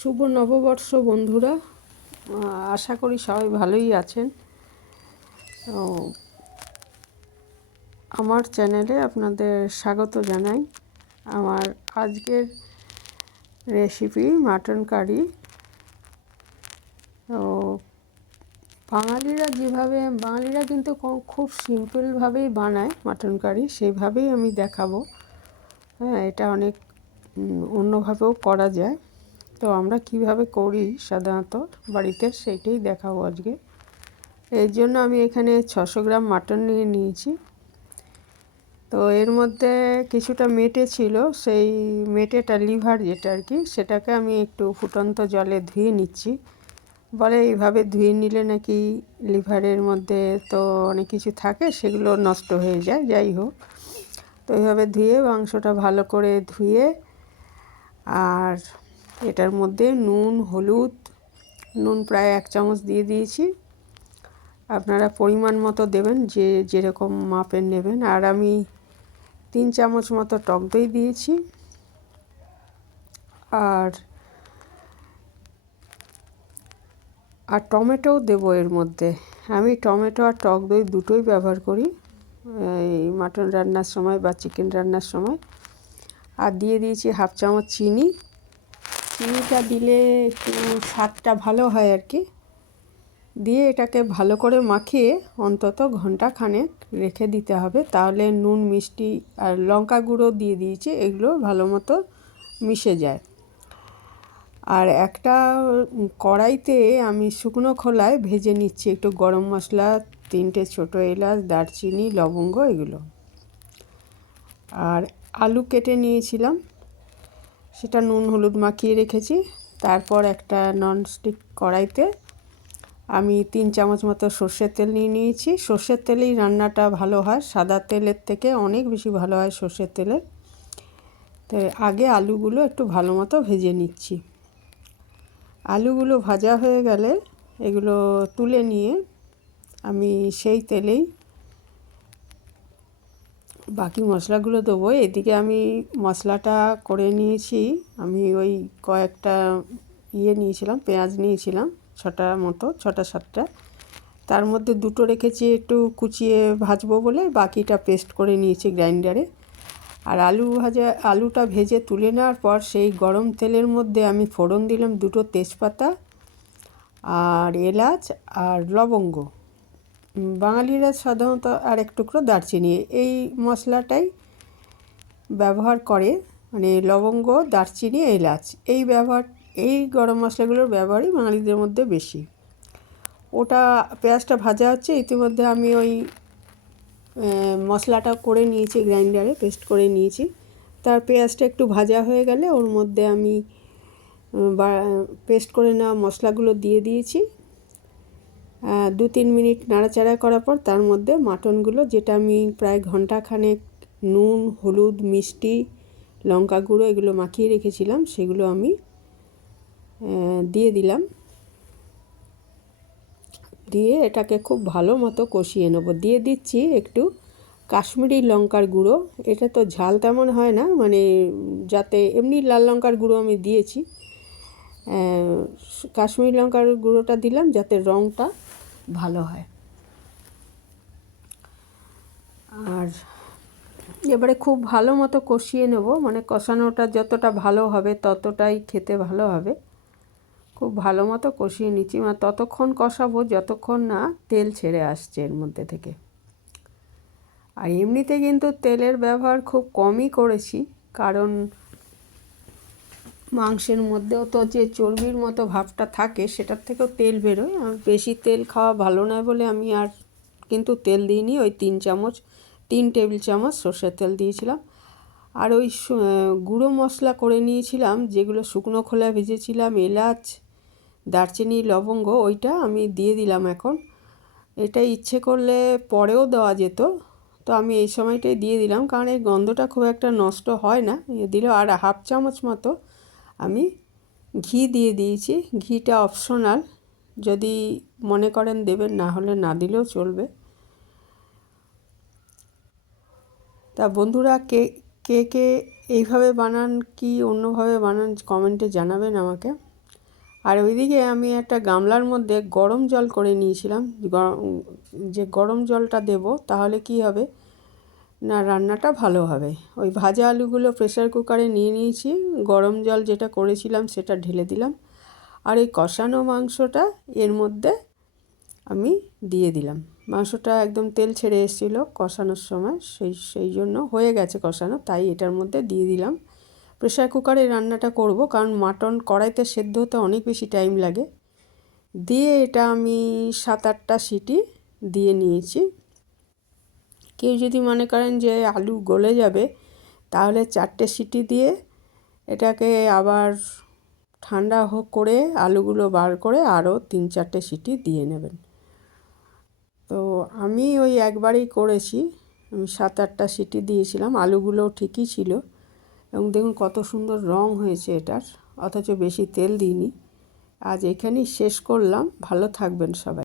শুভ নববর্ষ, বন্ধুরা। আশা করি সবাই ভালোই আছেন। আমার চ্যানেলে আপনাদের স্বাগত জানাই। আমার আজকের রেসিপি মাটন কারি তো বাঙালিরা যেভাবে, বাঙালিরা কিন্তু খুব সিম্পলভাবেই বানায় মাটন কারি সেইভাবেই আমি দেখাবো। হ্যাঁ এটা অনেক অন্যভাবেও করা যায়। তো আমরা কীভাবে করি সাধারণত বাড়িতে সেইটাই দেখাবো আজকে। এর জন্য আমি এখানে ছশো গ্রাম মাটন নিয়ে নিয়েছি। তো এর মধ্যে কিছুটা মেটে ছিল, সেই মেটেটা লিভার যেটা আর কি, সেটাকে আমি একটু ফুটন্ত জলে ধুয়ে নিচ্ছি। বলে এইভাবে ধুয়ে নিলে নাকি লিভারের মধ্যে তো অনেক কিছু থাকে, সেগুলো নষ্ট হয়ে যায়, যাই হোক। তো এইভাবে ধুয়ে মাংসটা ভালো করে ধুয়ে আর এটার মধ্যে নুন, হলুদ, নুন প্রায় এক চামচ দিয়ে দিয়েছি। আপনারা পরিমাণ মতো দেবেন, যে যেরকম মাপের নেবেন। আর আমি তিন চামচ মতো টক দই দিয়েছি। আর আর টমেটোও দেবো এর মধ্যে। আমি টমেটো আর টক দই দুটোই ব্যবহার করি, এই মাটন রান্নার সময় বা চিকেন রান্নার সময়। আর দিয়ে দিয়েছি হাফ চামচ চিনি। চিনিটা দিলে একটু স্বাদটা ভালো হয় আর কি। দিয়ে এটাকে ভালো করে মাখিয়ে অন্তত ঘণ্টা খানেক রেখে দিতে হবে। তাহলে নুন, মিষ্টি আর লঙ্কা গুঁড়ো দিয়ে দিয়েছি, এগুলো ভালো মতো মিশে যায়। আর একটা কড়াইতে আমি শুকনো খোলায় ভেজে নিচ্ছি একটু গরম মশলা, তিনটে ছোটো এলাচ, দারচিনি, লবঙ্গ, এগুলো। আর আলু কেটে নিয়েছিলাম। সেটা নুন হলুদ মাখিয়ে রেখেছি। তারপর একটা ননস্টিক কড়াইতে আমি তিন চামচ মতো সর্ষের তেল নিয়ে নিয়েছি। সর্ষের তেলেই রান্নাটা ভালো হয়। সাদা তেলের থেকে অনেক বেশি ভালো হয় সর্ষের তেলে। তো আগে আলুগুলো একটু ভালো মতো ভেজে নিচ্ছি। আলুগুলো ভাজা হয়ে গেলে এগুলো তুলে নিয়ে আমি সেই তেলেই বাকি মশলাগুলো দেবো। এদিকে আমি মশলাটা করে নিয়েছি। আমি ওই কয়েকটা ইয়ে নিয়েছিলাম, পেঁয়াজ নিয়েছিলাম, ছটা মতো, ছটা সাতটা। তার মধ্যে দুটো রেখেছি একটু কুচিয়ে ভাজবো বলে, বাকিটা পেস্ট করে নিয়েছি গ্রাইন্ডারে। আর আলু ভাজা, আলুটা ভেজে তুলে নেওয়ার পর সেই গরম তেলের মধ্যে আমি ফোড়ন দিলাম দুটো তেজপাতা আর এলাচ আর লবঙ্গ। বাঙালিরা সাধারণত আর এক টুকরো দারচিনি। এই মশলাটাই ব্যবহার করে মানে লবঙ্গ, দারচিনি, এলাচ। এই ব্যবহার, এই গরম মশলাগুলোর ব্যবহারই বাঙালিদের মধ্যে বেশি। ওটা পেঁয়াজটা ভাজা হচ্ছে, ইতিমধ্যে আমি ওই মশলাটা করে নিয়েছি, গ্রাইন্ডারে পেস্ট করে নিয়েছি। তার পেঁয়াজটা একটু ভাজা হয়ে গেলে ওর মধ্যে আমি পেস্ট করে নেওয়া মশলাগুলো দিয়ে দিয়েছি। দু তিন মিনিট নাড়াচাড়া করার পর তার মধ্যে মাটনগুলো, যেটা আমি প্রায় ঘন্টাখানেক নুন, হলুদ, মিষ্টি, লঙ্কা গুঁড়ো এগুলো মাখিয়ে রেখেছিলাম, সেগুলো আমি দিয়ে দিলাম। দিয়ে এটাকে খুব ভালো মতো কষিয়ে নেব। দিয়ে দিচ্ছি একটু কাশ্মীরি লঙ্কার গুঁড়ো। এটা তো ঝাল তেমন হয় না মানে যাতে এমনি লাল লঙ্কার গুঁড়ো আমি দিয়েছি। কাশ্মীরি লঙ্কার গুঁড়োটা দিলাম যাতে রঙটা ভালো হয়। আর এবারে খুব ভালো মতো কষিয়ে নেব মানে কষানোটা যতটা ভালো হবে ততটাই খেতে ভালো হবে। খুব ভালো মতো কষিয়ে নিচ্ছি মানে ততক্ষণ কষাবো, যতক্ষণ না তেল ছেড়ে আসছে এর মধ্যে থেকে। আর এমনিতে কিন্তু তেলের ব্যবহার খুব কমই করেছি, কারণ মাংসের মধ্যেও তো যে চর্বির মতো ভাবটা থাকে, সেটার থেকেও তেল বেরোয়। আর বেশি তেল খাওয়া ভালো নয় বলে আমি আর কিন্তু তেল দিইনি। ওই তিন চামচ, তিন টেবিল চামচ সর্ষের তেল দিয়েছিলাম। আর ওই গুঁড়ো মশলা করে নিয়েছিলাম, যেগুলো শুকনো খোলা ভেজেছিলাম, এলাচ, দারচিনি, লবঙ্গ, ওইটা আমি দিয়ে দিলাম এখন। এটা ইচ্ছে করলে পরেও দেওয়া যেত। তো আমি এই সময়টাই দিয়ে দিলাম, কারণ এই গন্ধটা খুব একটা নষ্ট হয় না। দিল আর হাফ চামচ মতো আমি ঘি দিয়ে দিয়েছি। ঘিটা অপশনাল যদি মনে করেন দেবেন, না হলে না দিলেও চলবে। তা বন্ধুরা, কে কে কে এইভাবে বানান, কি অন্যভাবে বানান কমেন্টে জানাবেন আমাকে। আর ওইদিকে আমি একটা গামলার মধ্যে গরম জল করে নিয়েছিলাম। যে গরম জলটা দেব, তাহলে কি হবে? না, রান্নাটা ভালো হবে। ওই ভাজা আলুগুলো প্রেশার কুকারে নিয়ে নিয়েছি, গরম জল যেটা করেছিলাম সেটা ঢেলে দিলাম। আর এই কষানো মাংসটা এর মধ্যে আমি দিয়ে দিলাম। মাংসটা একদম তেল ছেড়ে এসেছিল কষানোর সময়, সেই সেই জন্য হয়ে গেছে কষানো, তাই এটার মধ্যে দিয়ে দিলাম। প্রেশার কুকারে রান্নাটা করব, কারণ মাটন কড়াইতে সেদ্ধ হতে অনেক বেশি টাইম লাগে। দিয়ে এটা আমি সাত আটটা সিটি দিয়ে নিয়েছি। কেউ যদি মনে করেন যে আলু গলে যাবে, তাহলে চারটে সিটি দিয়ে এটাকে আবার ঠান্ডা হোক করে আলুগুলো বার করে আরও তিন চারটে সিটি দিয়ে নেবেন। তো আমি ওই একবারই করেছি, আমি সাত আটটা সিটি দিয়েছিলাম আলুগুলো ঠিকই ছিল। এবং দেখুন কত সুন্দর রং হয়েছে এটার, অথচ বেশি তেল দিইনি। আজ এখানেই শেষ করলাম, ভালো থাকবেন সবাই।